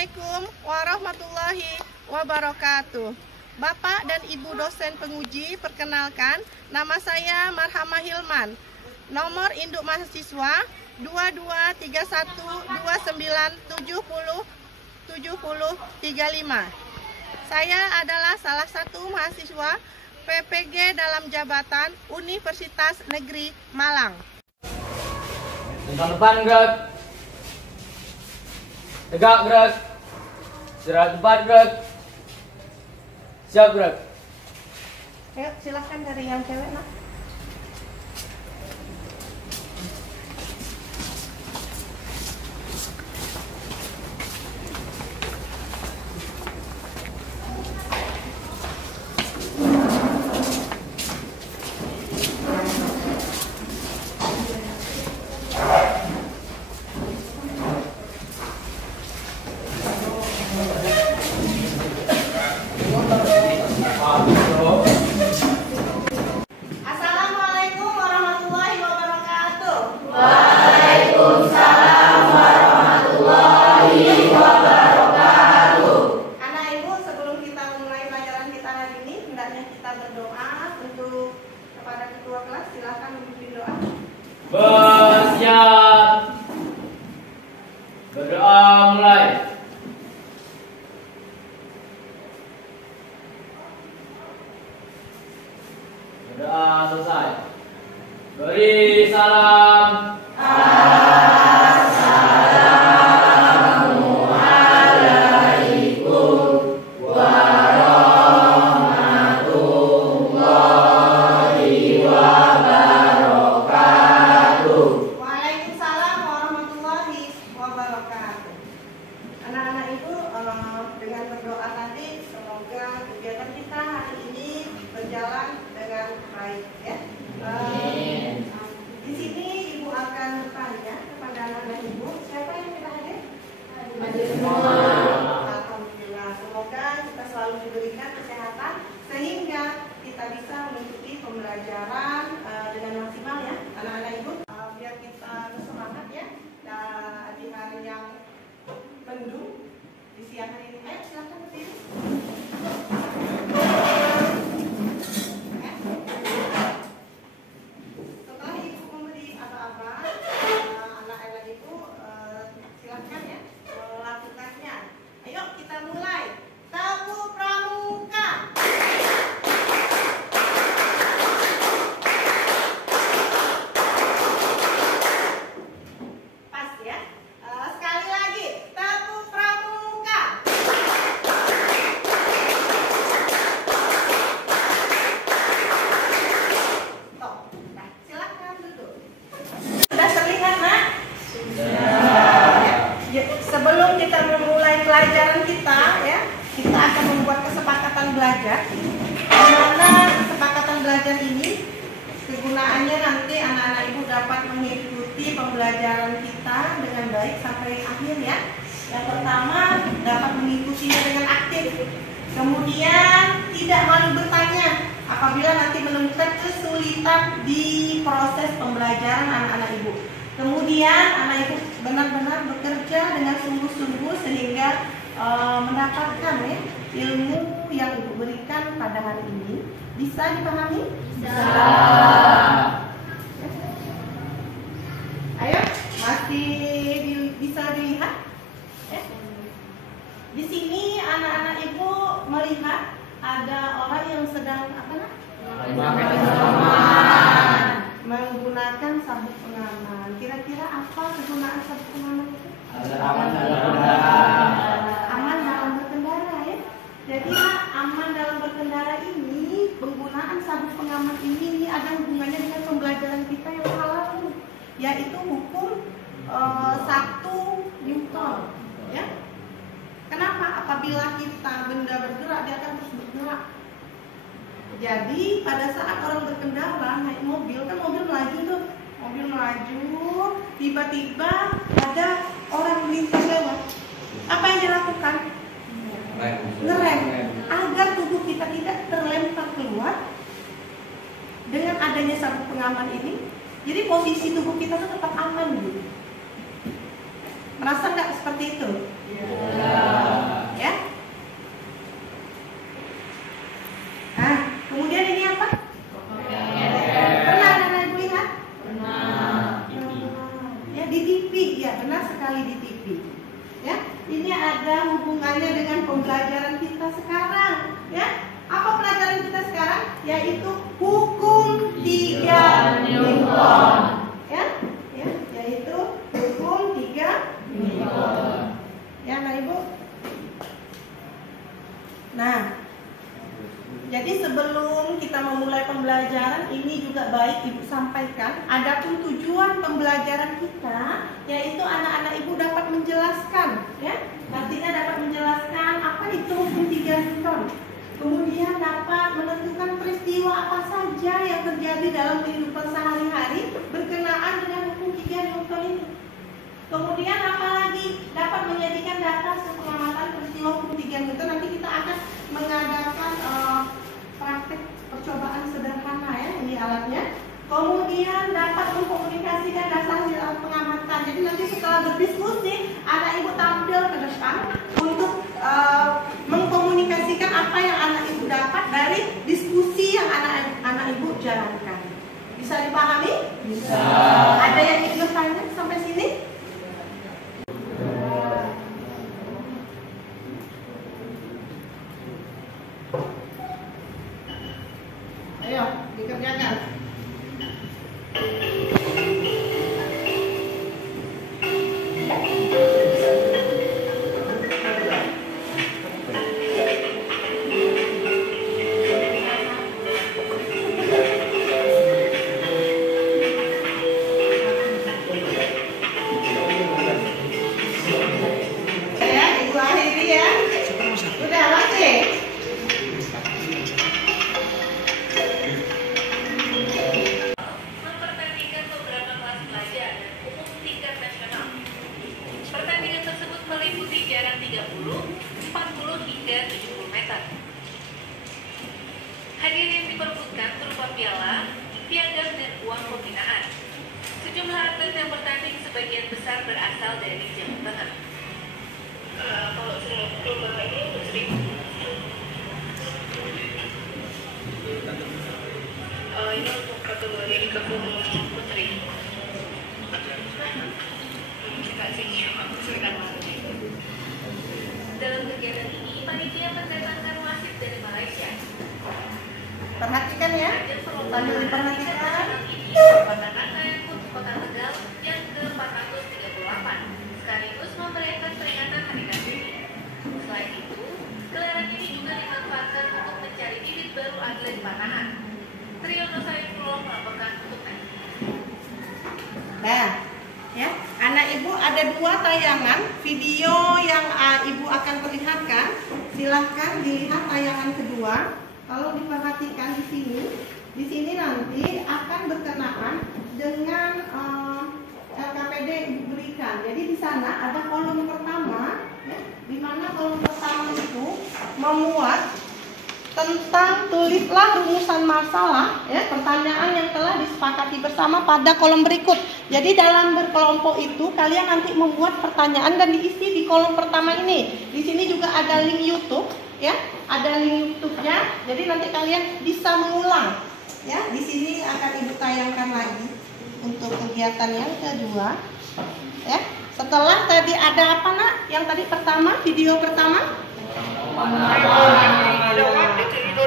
Assalamualaikum warahmatullahi wabarakatuh. Bapak dan Ibu dosen penguji, perkenalkan, nama saya Marhamah Hilman. Nomor induk mahasiswa 223129707035. Saya adalah salah satu mahasiswa PPG dalam jabatan Universitas Negeri Malang. Depan gerak. Tegak gerak. Istirahat tempat gerak. Siap gerak. Ayo silahkan dari yang cewek, nak. Assalamualaikum warahmatullahi wabarakatuh. Waalaikumsalam warahmatullahi wabarakatuh. Anak ibu, sebelum kita mulai pelajaran kita hari ini, hendaknya kita berdoa untuk kepada ketua kelas. Silakan memimpin doa. Bersiap. Berdoa mulai. Berdoa selesai. Beri salam. Assalamualaikum warahmatullahi wabarakatuh. Waalaikumsalam warahmatullahi wabarakatuh. Anak-anak ibu, dengan berdoa tadi, semoga kegiatan kita hari ini berjalan dengan baik, ya. Di sini ibu akan bertanya kepada anak-anak ibu, siapa yang tidak hadir? Alhamdulillah. Semoga kita selalu diberikan kesehatan sehingga kita bisa mengikuti pembelajaran dengan maksimal, ya, anak-anak ibu. Biar kita bersemangat, ya, di hari yang mendung di siang hari ini. Ayo silakan berdiri. Setelah ibu memberi apa-apa, anak-anak ibu silakan, ya, melakukannya. Ayo kita mulai. Tabu pramuka. Pas, ya. Sekali lagi. Tabu pramuka. Toh. Nah, silakan duduk. Sudah terlihat, nak? Ya, sebelum kita memulai pelajaran kita, ya, kita akan membuat kesepakatan belajar. Di mana kesepakatan belajar ini kegunaannya nanti anak-anak ibu dapat mengikuti pembelajaran kita dengan baik sampai akhir, ya. Yang pertama, dapat mengikutinya dengan aktif. Kemudian tidak malu bertanya apabila nanti menemukan kesulitan di proses pembelajaran anak-anak ibu. Kemudian anak ibu benar-benar bekerja dengan sungguh-sungguh sehingga mendapatkan, ya, ilmu yang ibu berikan pada hari ini. Bisa dipahami? Ayo, masih bisa dilihat? Ya. Di sini anak-anak ibu melihat ada orang yang sedang apa, nak? Menggunakan sabuk pengaman. Kira-kira apa kegunaan sabuk pengaman itu? Aman dalam berkendara, ya. Jadi aman dalam berkendara ini, penggunaan sabuk pengaman ini ada hubungannya dengan pembelajaran kita yang lalu, yaitu hukum 1 Newton, ya. Kenapa? Apabila kita benda bergerak, dia akan terus bergerak. Jadi pada saat orang berkendara naik mobil, kan mobil melaju tuh, mobil melaju, tiba-tiba ada orang melintas lewat. Apa yang dilakukan? Ngerem, agar tubuh kita tidak terlempar keluar. Dengan adanya sabuk pengaman ini, jadi posisi tubuh kita tuh tetap aman gitu. Merasa nggak seperti itu? Ya. Nah, kemudian ini apa? Pernah anak ibu lihat? Ya, di TV. Ya, benar sekali di TV. Ya, ini ada hubungannya dengan pembelajaran kita sekarang. Ya, apa pelajaran kita sekarang? Yaitu hukum 3 Newton. Ya, yaitu hukum 3 Newton. Ya, Nah Ibu. Nah, jadi sebelum kita memulai pembelajaran ini juga baik Ibu sampaikan, adapun tujuan pembelajaran kita yaitu anak-anak Ibu dapat menjelaskan, ya, artinya dapat menjelaskan apa itu hukum 3 Newton. Kemudian dapat menentukan peristiwa apa saja yang terjadi dalam kehidupan sehari-hari berkenaan dengan hukum 3 Newton itu. Kemudian apalagi dapat menjadikan data pengamatan peristiwa hukum 3 Newton. Nanti kita akan mengadakan praktek percobaan sederhana, ya, ini alatnya. Kemudian dapat mengkomunikasikan data hasil pengamatan. Jadi nanti setelah berdiskusi, anak ibu tampil ke depan untuk mengkomunikasikan apa yang anak ibu dapat dari diskusi yang anak ibu jalankan. Bisa dipahami? Bisa. Ada yang ingin bertanya sampai sini? Ayo, dikerjakan. Ya, Ibu akhiri ya. Udah masih? Mempertandingkan beberapa kelas pelajar umum tingkat nasional. Pertandingan tersebut meliputi jarak 30, 40 hingga 70 meter. Hadiah yang diperebutkan berupa piala, piagam dan uang pembinaan. Sejumlah atlet yang bertanding sebagian besar berasal dari Jawa Tengah. Kalau lomba ini untuk seribu. Ini untuk kategori gabung putri. Dalam kegiatan ini, panitia mendatangkan wasit dari Malaysia. Perhatikan ya. Sambil diperhatikan. Ini merupakan rangkaian HUT Kota Tegal yang ke-438, sekaligus memeriahkan peringatan Hari Kartini. Selain itu, gelaran ini juga dimanfaatkan untuk mencari bibit baru atlet panahan. Triyono Saifullah melaporkan untuk next. Nah, ya, anak ibu ada 2 tayangan video yang ibu akan perlihatkan. Silahkan dilihat tayangan kedua. Kalau diperhatikan di sini nanti akan berkenaan dengan LKPD yang diberikan. Jadi di sana ada kolom pertama, ya, di mana kolom pertama itu memuat tentang tulislah rumusan masalah, ya, pertanyaan yang telah disepakati bersama pada kolom berikut. Jadi dalam berkelompok itu kalian nanti membuat pertanyaan dan diisi di kolom pertama ini. Di sini juga ada link YouTube, ya, ada link YouTube-nya. Jadi nanti kalian bisa mengulang, ya. Di sini akan ibu tayangkan lagi untuk kegiatan yang kedua, ya. Setelah tadi ada apa, Nak? Yang tadi pertama, video pertama.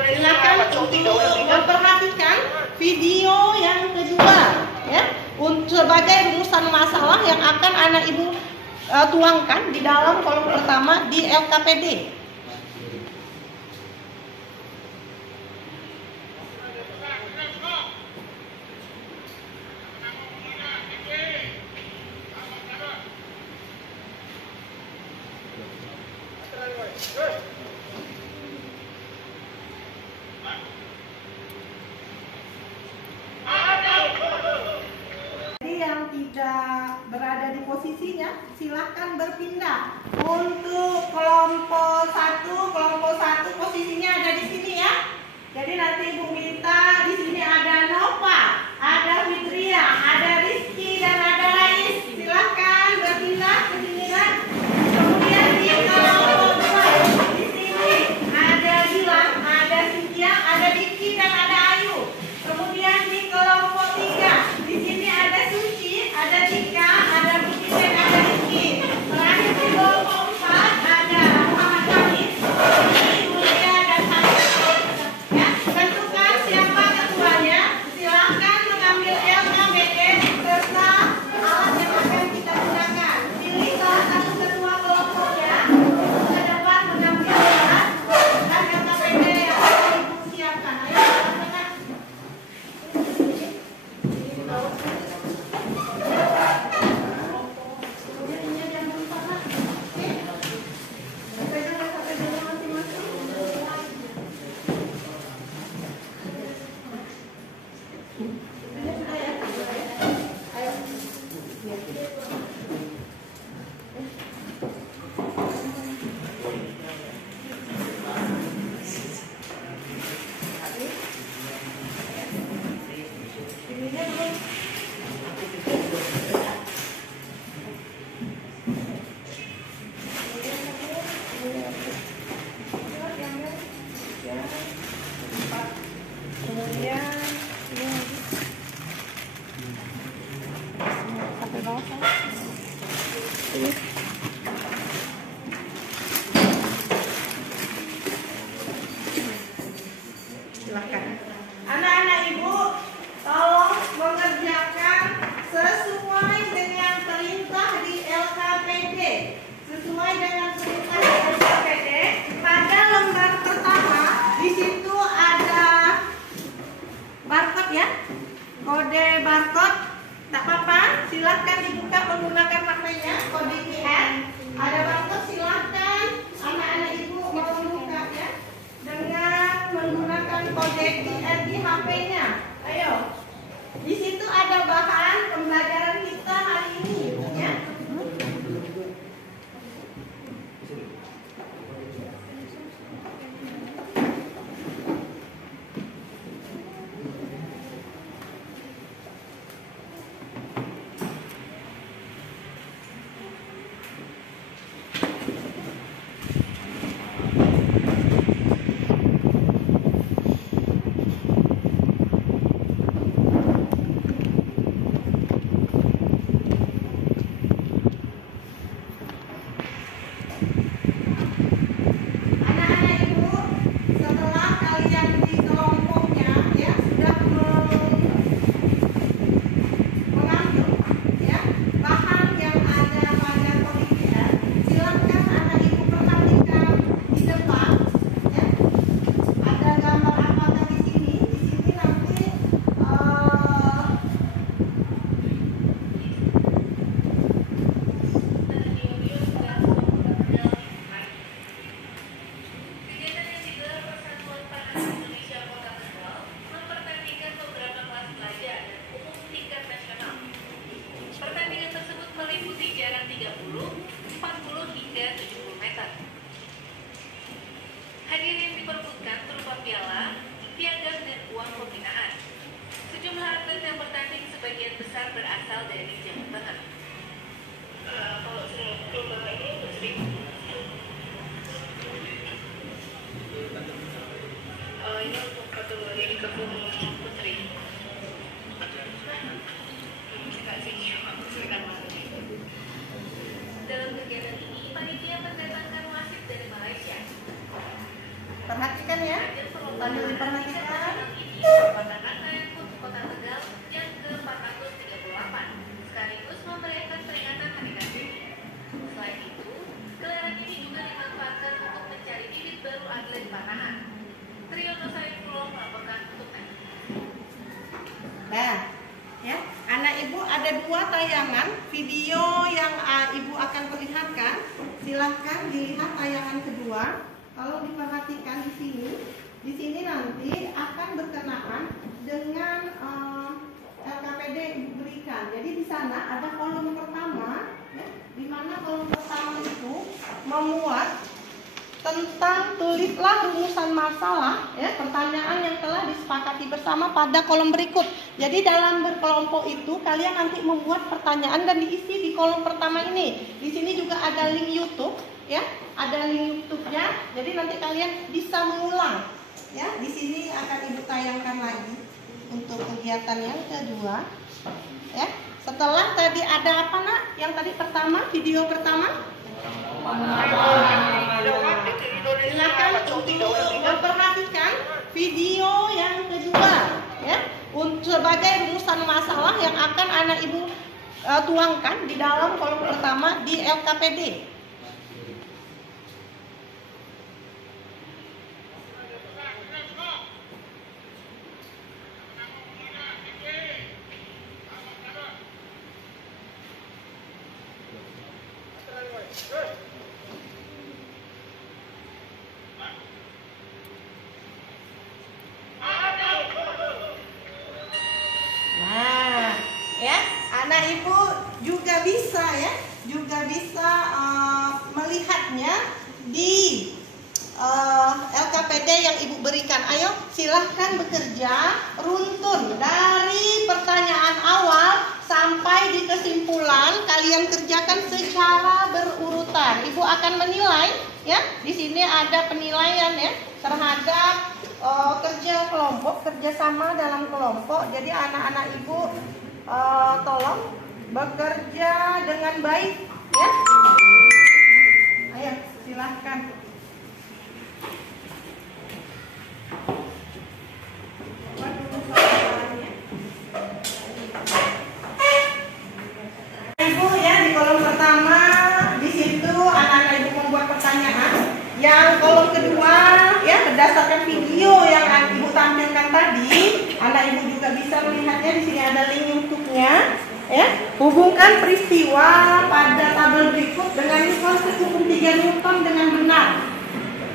Silakan untuk memperhatikan video yang kedua, ya, sebagai rumusan masalah yang akan anak ibu tuangkan di dalam kolom pertama di LKPD. Jadi yang tidak berada di posisinya silahkan berpindah. Untuk kelompok satu posisinya ada di sini, ya. Jadi nanti Ibu minta di sini ada Nova, ada Fitria, ada Rizky dan ada Lais. Silahkan berpindah ke sini. Silakan. Anak-anak ibu, tolong mengerjakan sesuai dengan perintah di LKPD. Sesuai dengan perintah di LKPD. Pada lembar pertama, di situ ada barcode ya, kode barcode. Tak apa-apa, silahkan dibuka menggunakan maknanya kode QR. Ada barcode, silahkan anak-anak ibu mau membuka ya dengan menggunakan kode QR di HP-nya. Ayo, di situ ada bahan pembelajaran kita hari ini ya. Hadirin diperbutkan berupa piala, piagam dan uang pembinaan. Sejumlah atlet yang bertanding sebagian besar berasal dari Jawa Tengah. Kalau sudah ini Putri. Ini untuk kategori gabung Putri. Dalam kegiatan ini, panitia mendatangkan wasit dari Malaysia. Perhatikan ya, sambil diperhatikan. Pada Natal Kota Tegal yang ke-438, sekaligus memeriahkan peringatan Hari Kartini. Selain itu, gelaran ini juga dimanfaatkan untuk mencari bibit baru atlet panahan. Triyono Saifullah melaporkan untuk Anda. Nah, ya, anak ibu ada dua tayangan video yang ibu akan perlihatkan. Silahkan dilihat tayangan kedua. Kalau diperhatikan di sini nanti akan berkenaan dengan LKPD berikan. Jadi di sana ada kolom pertama, ya, di mana kolom pertama itu memuat tentang tulislah rumusan masalah, ya, pertanyaan yang telah disepakati bersama pada kolom berikut. Jadi dalam berkelompok itu kalian nanti membuat pertanyaan dan diisi di kolom pertama ini. Di sini juga ada link YouTube, ya, ada link YouTube-nya. Jadi nanti kalian bisa mengulang, ya. Di sini akan ibu tayangkan lagi untuk kegiatan yang kedua, ya. Setelah tadi ada apa nak? Yang tadi pertama, video pertama. Silakan untuk memperhatikan video yang kedua, ya, sebagai rumusan masalah yang akan anak ibu tuangkan di dalam kolom pertama di LKPD. Nah, ya, anak ibu juga bisa, ya, juga bisa melihatnya di LKPD yang ibu berikan. Ayo, silahkan bekerja runtun dari pertanyaan awal sampai di kesimpulan. Kalian kerjakan secara berurutan. Ibu akan menilai, ya. Di sini ada penilaian, ya, terhadap kerja kelompok, kerjasama dalam kelompok. Jadi anak-anak ibu tolong bekerja dengan baik, ya. Ayo, silahkan. Ibu ya, di kolom pertama di situ anak-anak ibu membuat pertanyaan. Yang kolom kedua ya, berdasarkan video yang ibu tampilkan tadi, anak ibu juga bisa melihatnya. Di sini ada link YouTube-nya. Ya, hubungkan peristiwa pada tabel berikut dengan konsep hukum 3 Newton dengan benar.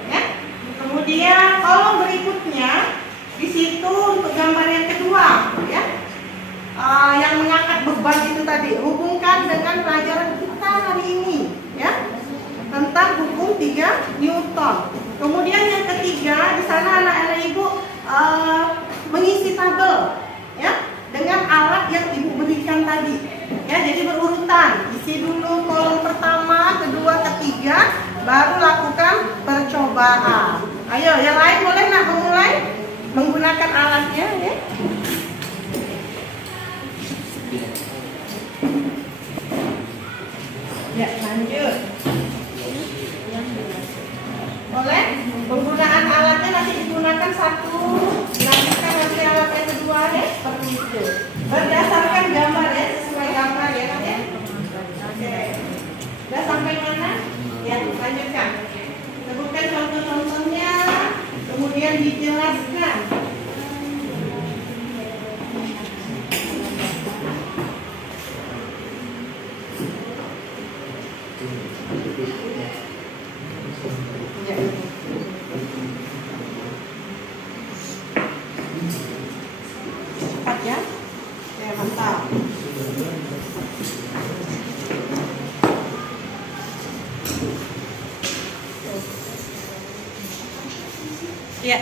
Ya. Kemudian kolom berikutnya di situ untuk gambar yang kedua, ya. Yang mengangkat beban itu tadi, hubungkan dengan pelajaran kita hari ini, ya, tentang hukum 3 Newton. Kemudian yang ketiga, di sana anak-anak ibu mengisi tabel, ya, dengan alat yang ibu berikan tadi, ya. Jadi berurutan, isi dulu kolom pertama, kedua, ketiga, baru lakukan percobaan. Ayo, yang lain boleh nak memulai menggunakan alatnya, ya. Ya, lanjut. Boleh? Penggunaan alatnya nanti digunakan satu, dilanjutkan nanti alat yang kedua, ya, seperti itu. Berdasarkan gambar, ya, sesuai gambar, ya, kan, ya. Oke. Sudah sampai mana? Ya, lanjutkan. Sebutkan contoh-contohnya, kemudian dijelaskan. Cepat ya. Ya, mantap. Ya,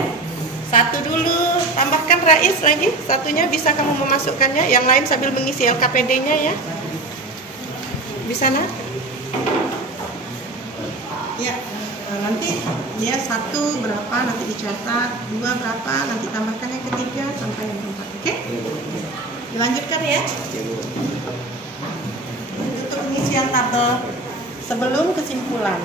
satu dulu, tambahkan Rais lagi. Satunya bisa kamu memasukkannya, yang lain sambil mengisi LKPD-nya, ya. Bisa nak? Ya, nanti ya satu berapa nanti dicatat, dua berapa nanti tambahkan yang ketiga sampai yang keempat. Oke? Dilanjutkan ya. Untuk pengisian tabel sebelum kesimpulan.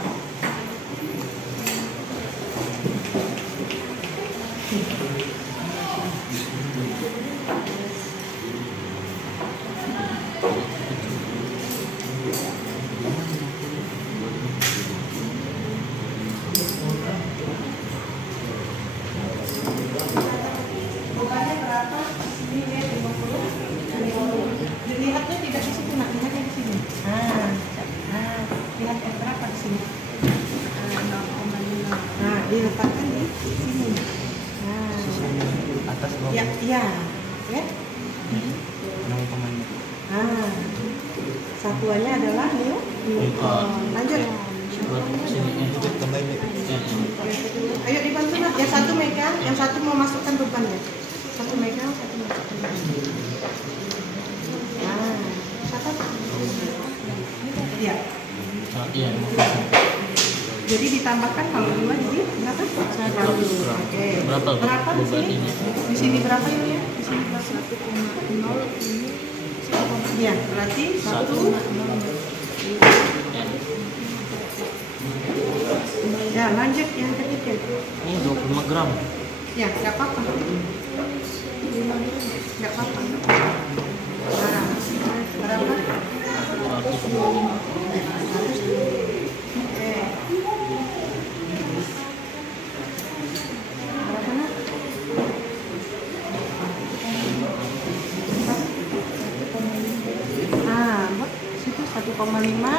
Bebannya berapa? Di sini ya 50. Dilihatnya tidak di situ, nak lihatnya di sini. Lihat berapa di sini? 0,5. Nah, diletakkan di sini. Atas bawah. Ya, iya. Ya. 0,5. Satuannya adalah Newton. Lanjut. Ayo dibantu nak. Yang satu megang, yang satu mau masukkan bebannya. Satu megang, satu masukkan. Catat. Iya. Iya. Jadi ditambahkan kalau dua jadi berapa? 100. Oke. Berapa di sini? Di sini berapa ini ya? Di sini berapa? 1,0 ini. Iya, berarti 1. Ya, lanjut yang ketiga. Ini 25 gram. Ya, nggak apa-apa. Nggak apa-apa. Nah, berapa? 100. Oke. Berapa nak? Buat situ 1,5.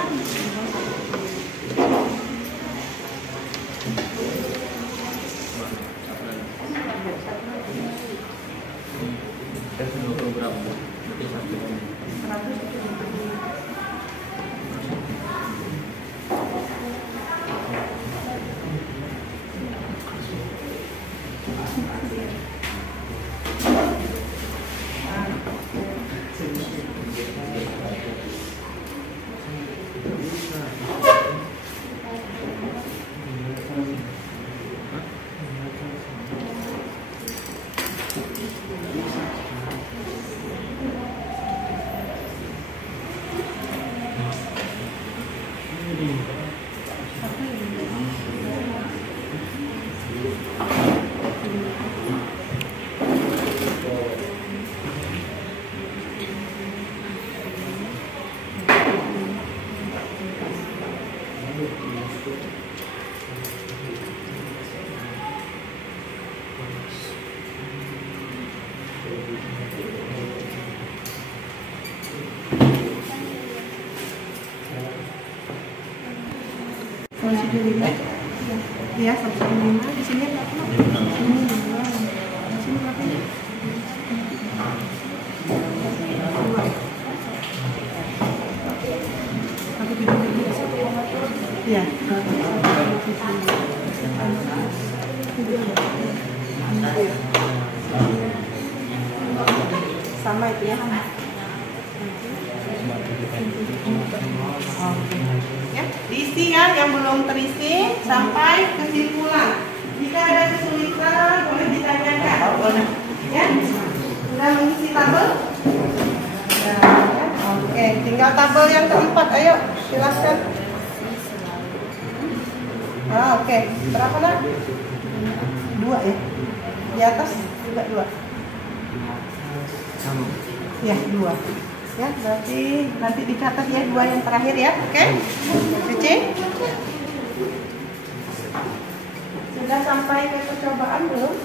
175. Iya, 175. Di sini berapa? Ini 2. Di sini berapa? 2. Iya. Sama itu ya. Ya, diisi ya yang belum terisi sampai kesimpulan. Jika ada kesulitan boleh ditanyakan. Ya, sudah mengisi tabel? Ya, ya. Oke, tinggal tabel yang keempat. Ayo, silakan. Oke, berapa nak? 2 ya. Di atas juga 2. Sama. Ya, 2. Ya, berarti nanti dicatat ya 2 yang terakhir ya. Oke? Oke. Sudah sampai ke percobaan belum?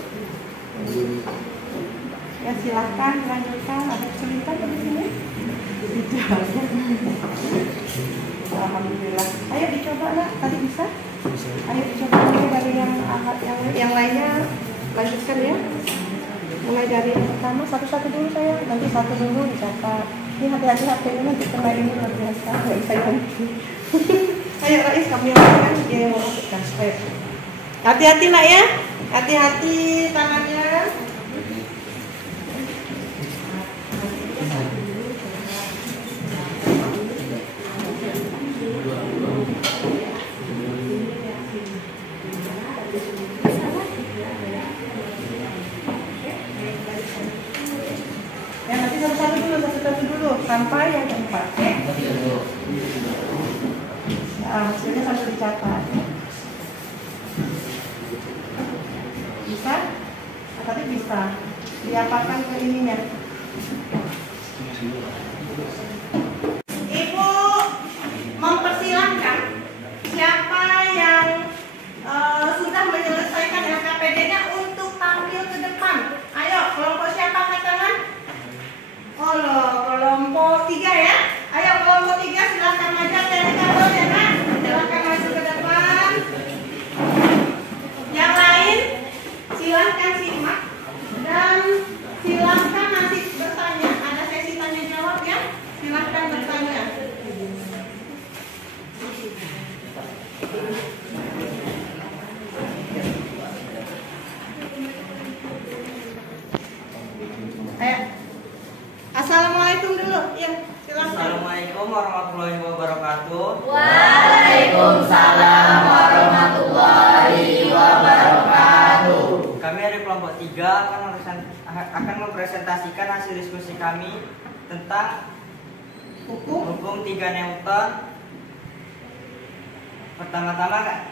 Ya, silahkan lanjutkan. Ada kesulitan di sini? Tidak. Alhamdulillah. Ayo dicoba nak. Tadi bisa? Ayo dicoba lagi dari yang lainnya. Lanjutkan ya. Mulai dari yang pertama, satu-satu dulu saya. Nanti satu dulu dicatat. Ini hati-hati HP-nya nanti kena ini luar biasa. Nggak bisa ganti. Ayo Rais, kamu yang makan, dia yang mau masukkan. Ayo. Hati-hati nak ya. Hati-hati tangannya. Ya nanti satu-satu dulu sampai yang keempat. Ya, hasilnya sampai dicatat. Bisa? Tadi bisa. Diapakan ke ininya? Ibu mempersilahkan siapa yang sudah menyelesaikan LKPD-nya untuk tampil ke depan. Ayo, kelompok siapa angkat tangan? Oh loh, kelompok 3 ya. Ayo kelompok 3 silahkan maju dari kabel ya kan. Silahkan masuk ke depan. Yang lain silahkan simak dan silahkan nanti bertanya. Ada sesi tanya jawab ya. Silahkan bertanya. Ayo. Assalamualaikum dulu. Ya, silakan. Assalamualaikum warahmatullahi wabarakatuh. Waalaikumsalam warahmatullahi wabarakatuh. Kami dari kelompok 3 akan mempresentasikan hasil diskusi kami tentang hukum 3 Newton. Pertama-tama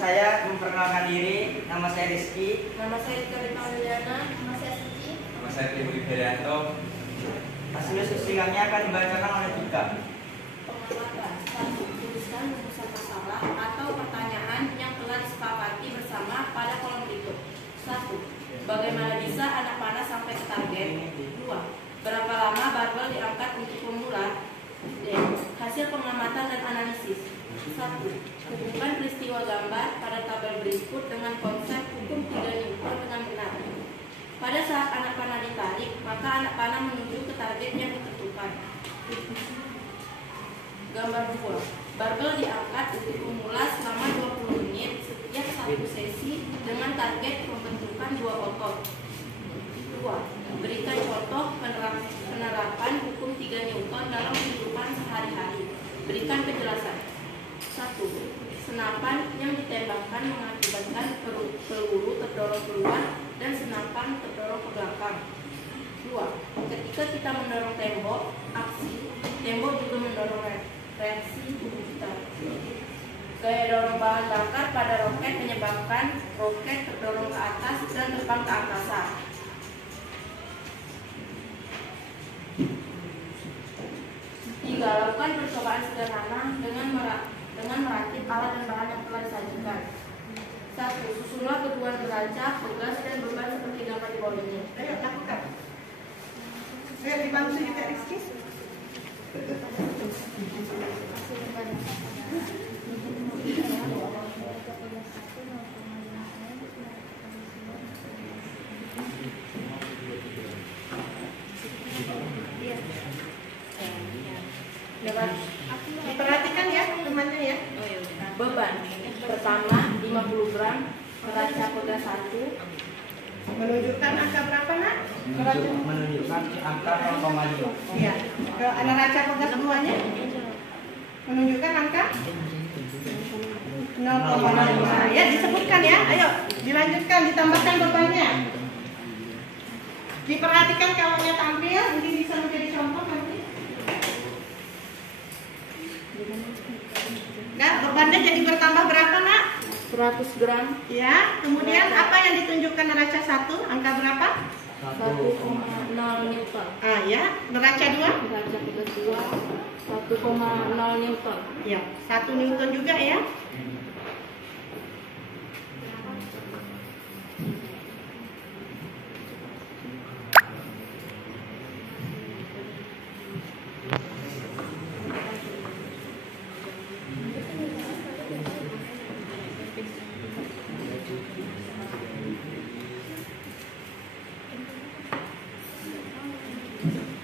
saya memperkenalkan diri. Nama saya Rizky. Nama saya Tika Liana. Nama saya Suci. Nama saya Timur Herianto. Hasil diskusi kami akan dibacakan oleh Tika. Pengalaman. 1. Tuliskan rumusan masalah atau pertanyaan yang telah disepakati bersama pada kolom berikut. 1. Bagaimana bisa anak panah sampai ke target? 2. Berapa lama barbel diangkat untuk pemula? D. Hasil pengamatan dan analisis. 1. Hubungkan peristiwa gambar pada tabel berikut dengan konsep hukum 3 Newton dengan benar. Pada saat anak panah ditarik, maka anak panah menuju ke target yang ditentukan. Gambar 2. Barbel diangkat untuk pemula selama 20 menit setiap satu sesi dengan target pembentukan 2 otot. 2. Berikan contoh penerapan hukum 3 Newton dalam kehidupan sehari-hari. Berikan penjelasan. 1. Senapan yang ditembakkan mengakibatkan peluru terdorong keluar dan senapan terdorong ke belakang. 2. Ketika kita mendorong tembok, tembok juga mendorong reaksi tubuh kita. Gaya dorong bahan bakar pada roket menyebabkan roket terdorong ke atas dan terbang ke angkasa. Tiga, lakukan percobaan sederhana dengan merakit alat dan bahan yang telah disajikan. 1. Susunlah ketuan neraca, pegas, dan beban seperti gambar di bawah ini. Ayo lakukan. Ayo dibantu juga Rizky. Diperhatikan ya temannya ya. Beban pertama 50 gram, neraca pegas 1. Menunjukkan angka berapa nak? Menunjukkan angka 0,5. Iya. Ke neraca pegas duanya menunjukkan angka 0,5. Ya disebutkan ya. Ayo dilanjutkan, ditambahkan bebannya. Diperhatikan kawannya tampil, mungkin bisa menjadi contoh nanti. Nah, bebannya jadi bertambah berapa nak? 100 gram, Ya, kemudian apa yang ditunjukkan neraca 1? Angka berapa? 1,0 Newton. Ah ya, neraca 2? Neraca pegas 2, 1,0 Newton. Ya, 1 Newton juga ya.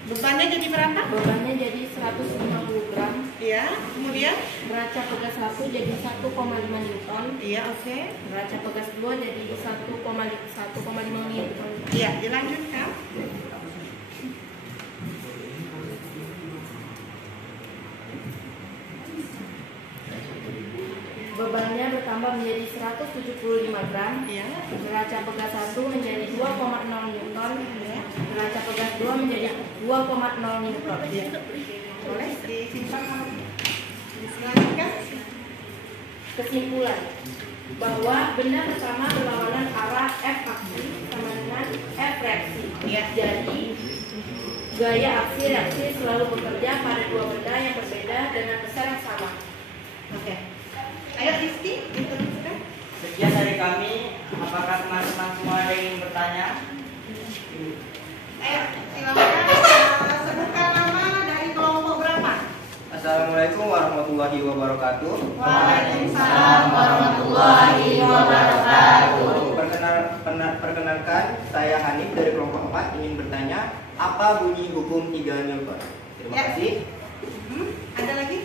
Bebannya jadi berapa? Bebannya jadi 150 gram, Ya, kemudian? neraca pegas 1 jadi 1,5 Newton. Iya, oke. Neraca pegas 2 jadi 1,5 Newton. Iya, dilanjutkan. Bebannya bertambah menjadi 175 gram. Iya. Neraca pegas 1 menjadi 2,0 Newton. Ya. Neraca pegas 2 menjadi 2,0 Newton. Iya. Boleh disimpan. Dilanjutkan. Kesimpulan bahwa benda pertama berlawanan arah F aksi sama dengan F reaksi. Iya. Jadi gaya aksi reaksi selalu bekerja pada dua benda yang berbeda dengan besar yang sama. Oke. Ayo Rizky, diteruskan. Sekian dari kami. Apakah teman-teman semua ada yang ingin bertanya? Ayo, silakan sebutkan nama dari kelompok berapa? Assalamualaikum warahmatullahi wabarakatuh. Waalaikumsalam warahmatullahi wabarakatuh. Perkenalkan, saya Hanif dari kelompok 4 ingin bertanya, apa bunyi hukum 3 Newton? Terima Ya. kasih. Ada lagi?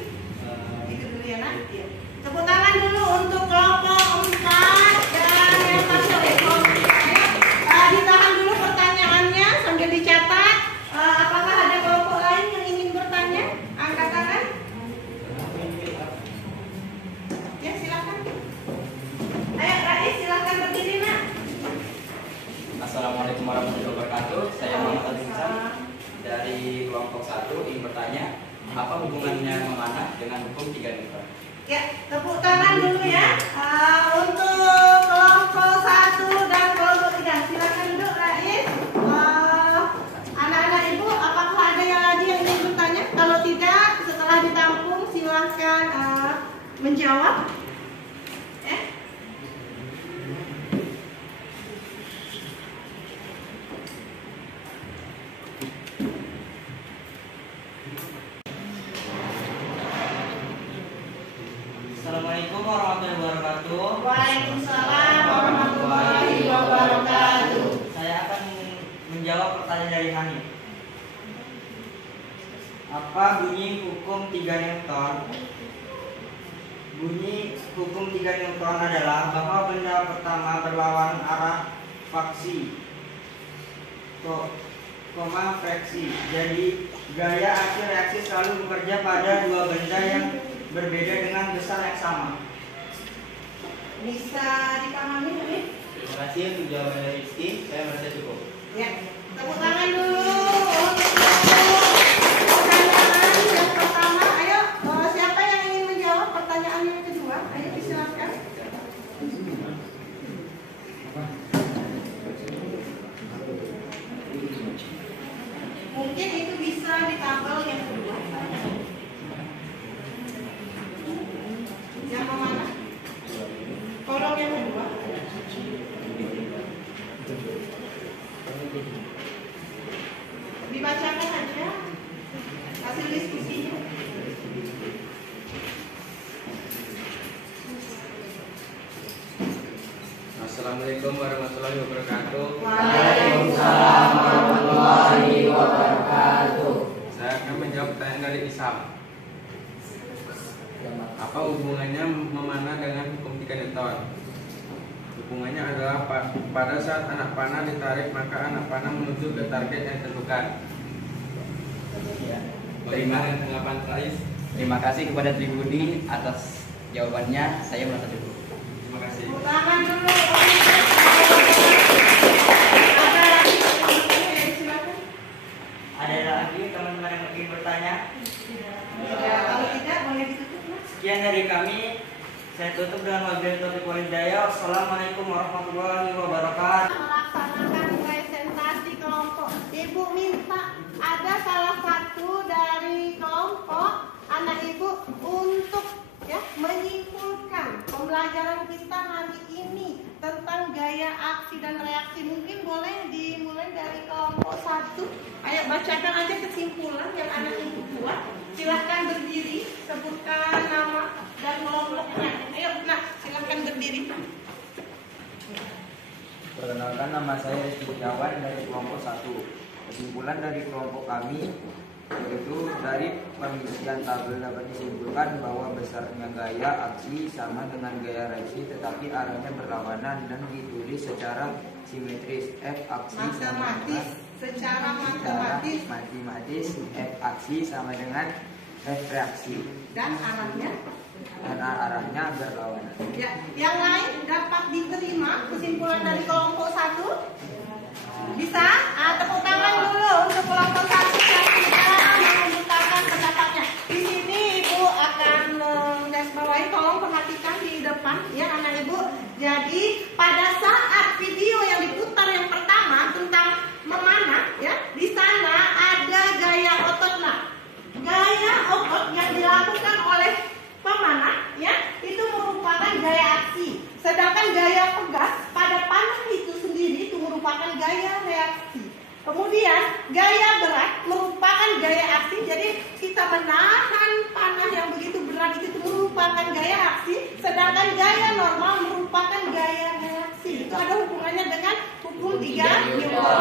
Itu dulu ya nak. Iya. Tepuk tangan dulu untuk kelompok 4 dan yang masuk ditahan dulu pertanyaannya sambil dicatat. Apakah ada kelompok lain yang ingin bertanya? Angkat tangan. Ya silakan. Ayo Rais silakan berdiri nak. Assalamualaikum warahmatullahi wabarakatuh. Saya Muhammad Al-Insan dari kelompok 1 ingin bertanya, apa hubungannya memanah dengan hukum 3 Newton? Ya, tepuk tangan dulu ya. Untuk kelompok 1 dan kelompok 3. Silakan duduk Rais. Anak-anak ibu, apakah ada yang lagi yang ingin bertanya? Kalau tidak, setelah ditampung silakan menjawab. Assalamualaikum warahmatullahi wabarakatuh. Waalaikumsalam warahmatullahi wabarakatuh. Saya akan menjawab pertanyaan dari Hanif. Apa bunyi hukum 3 Newton? Bunyi hukum 3 Newton adalah bahwa benda pertama berlawan arah faksi, fraksi. Jadi gaya aksi reaksi selalu bekerja pada dua benda yang berbeda dengan besar yang sama. Bisa dipahami ini? Terima kasih untuk jawaban dari Rizky, saya merasa cukup. Ya, tepuk tangan dulu untuk pertanyaan yang pertama. Ayo, siapa yang ingin menjawab pertanyaan yang kedua? Ayo. Assalamualaikum warahmatullahi wabarakatuh. Waalaikumsalam warahmatullahi wabarakatuh. Saya akan menjawab pertanyaan dari Isam. Apa hubungannya memanah dengan hukum 3 Newton? Hubungannya adalah pada saat anak panah ditarik, maka anak panah menuju ke target yang ditentukan. Bagaimana tanggapan Rais? Terima kasih kepada Tribudi atas jawabannya. Saya merasa cukup. Terima kasih. Tangan dulu. Ada lagi teman-teman yang ingin bertanya? Ya, kalau tidak boleh ditutup, Mas. Sekian dari kami. Saya tutup dengan wabillahi taufiq wal hidayah. Wassalamualaikum warahmatullahi wabarakatuh. Melaksanakan presentasi kelompok. Ibu minta ada salah satu dari kelompok anak ibu untuk menyimpulkan pembelajaran kita hari ini tentang gaya aksi dan reaksi. Mungkin boleh dimulai dari kelompok 1. Ayo bacakan aja kesimpulan yang anak ibu buat. Silahkan berdiri, sebutkan nama dan kelompoknya. Ayo, nah, silahkan berdiri. Perkenalkan, nama saya Rizky Setiawan dari kelompok 1. Kesimpulan dari kelompok kami yaitu dari pengisian tabel dapat disimpulkan bahwa besarnya gaya aksi sama dengan gaya reaksi, tetapi arahnya berlawanan dan ditulis secara simetris. F aksi sama dengan Secara matematis F aksi sama dengan F reaksi dan arahnya. Berlawanan. Ya, yang lain dapat diterima kesimpulan dari kelompok 1? Bisa? Tepuk tangan dulu untuk kelompok 1 yang sudah mengutarakan pendapatnya. Di sini Ibu akan menggarisbawahi, tolong perhatikan di depan ya anak Ibu. Jadi pada saat video yang diputar yang pertama tentang memanah ya, di sana ada gaya otot. Nah, gaya otot yang dilakukan oleh pemanah ya itu merupakan gaya aksi, sedangkan gaya pegas pada panah itu sendiri itu merupakan gaya reaksi. Kemudian gaya berat merupakan gaya aksi, jadi kita menahan panah yang begitu berat itu merupakan gaya aksi, sedangkan gaya normal merupakan gaya reaksi. Itu ada hubungannya dengan hukum 3 Newton.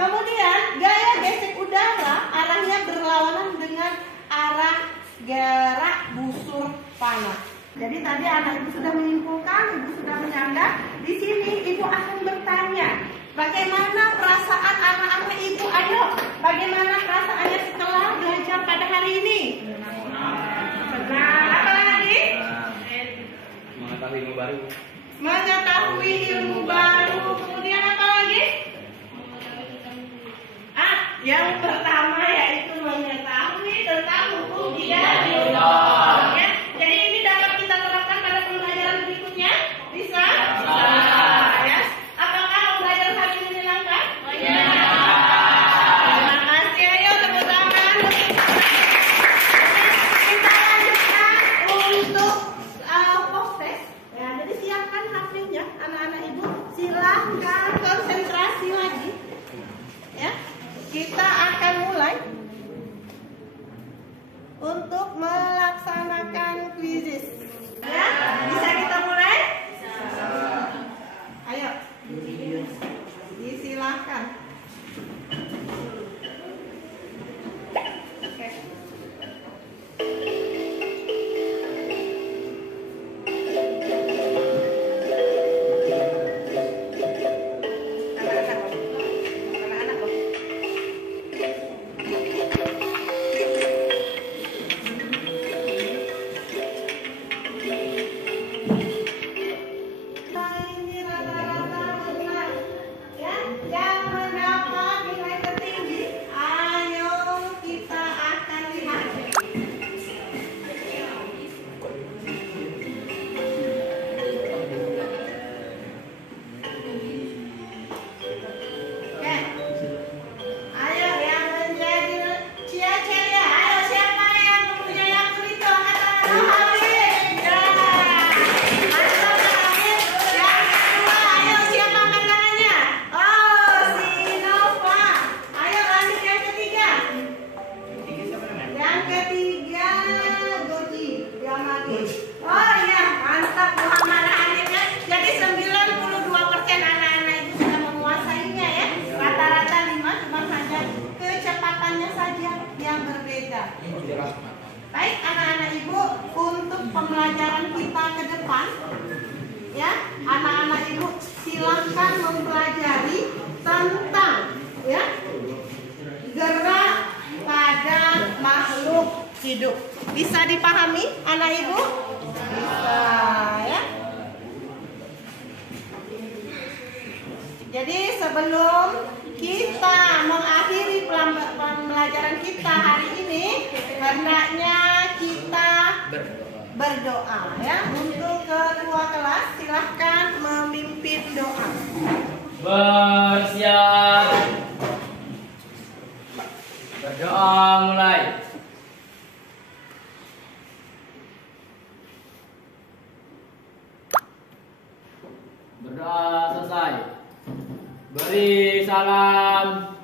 Kemudian gaya gesek udara arahnya berlawanan dengan arah gerak busur panah. Jadi tadi anak ibu sudah menyimpulkan, ibu sudah menyangga. Di sini ibu akan bertanya, bagaimana perasaan anak-anak ibu? Ayo, bagaimana perasaannya setelah belajar pada hari ini? Senang. Apa lagi? Mengetahui ilmu baru. Mengetahui ilmu baru. Kemudian apa lagi? Yang pertama yaitu mengetahui tentang hukum 3 Newton. Ya. Jadi ini dapat kita terapkan pada pembelajaran berikutnya. Bisa? Bisa. Ya. Apakah pembelajaran hari ini menyenangkan? Ya. Terima kasih. Ayo tepuk tangan. Kita lanjutkan untuk post test. Ya, jadi siapkan HP-nya anak-anak ibu. hidup. Bisa dipahami anak ibu? Bisa ya. Jadi sebelum kita mengakhiri pembelajaran kita hari ini, hendaknya kita berdoa ya. Untuk ketua kelas silahkan memimpin doa. Bersiap. Berdoa mulai. Berdoa selesai. Beri salam.